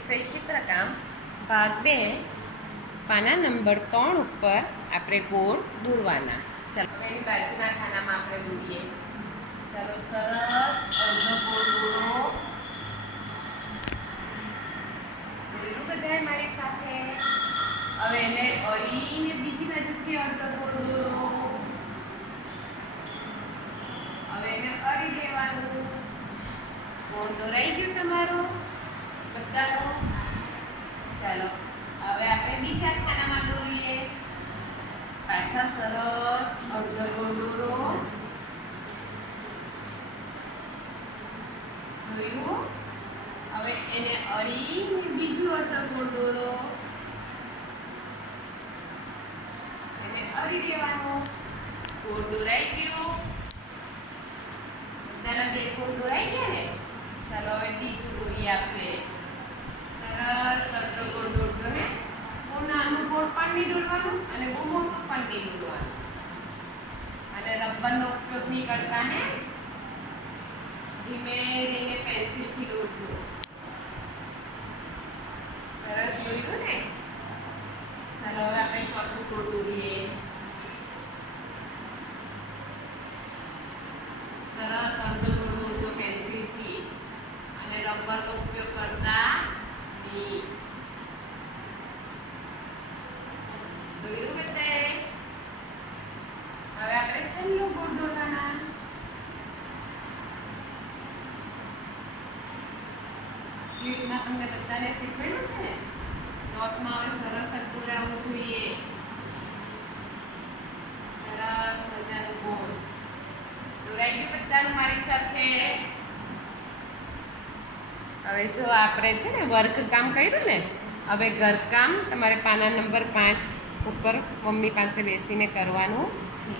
વિષય ચિત્રકામ ભાગ 2 પાના નંબર 3 ઉપર આપણે ગોળ દોરવાના. ચાલો હવે એની બાજુના ખાનામાં આપણે દોરીએ. ચાલો સરસ અડધો ગોળ દોરો. દોર્યું બધાએ મારી સાથે. હવે એને અડીને બીજી બાજુથી અડધો ગોળ દોરો. હવે એને અડી દેવાનું. ગોળ દોરાઈ ગયું તમારું બધાનું. ચાલો હવે આપણે બીજા ખાનામાં દોરીએ. પાછા સરસ અડધો ગોળ દોરો. જોયું? હવે એને અડીને બીજું અડધો ગોળ દોરો. એને અડી દેવાનું. ગોળ દોરાઈ ગયો. બધાના બે ગોળ દોરાઈ ગયા ને. ચાલો હવે બીજું દોરીએ આપણે. સરસ અડધો ગોળ દોરજો ને. બહુ નાનું ગોળ પણ નહીં દોરવાનું અને બહુ મોટું પણ નહીં દોરવાનું. અને રબરનો ઉપયોગ નહીં કરતા ને. ધીમે ધીમે પેન્સિલથી દોરજો. સરસ દોર્યું ને. ચાલો હવે આપણે ચોથું ગોળ દોરીએ. સરસ અડધો ગોળ દોરજો પેન્સિલથી અને રબરનો ઉપયોગ કરતા નહીં. દોર્યું બધાએ? હવે આપણે છેલ્લો ગોળ દોરવાના. સ્લીટમાં તમને બધાને શીખવેલું છે ને. નોટમાં હવે સરસ જ દોરાવવું જોઈએ. સરસ મજાનું ગોળ દોરાઈ ગયું બધાનું મારી સાથે. હવે જો આપણે છે ને વર્ક કામ કર્યું ને, હવે ઘરકામ તમારે પાના નંબર 5 ઉપર મમ્મી પાસે બેસીને કરવાનું છે.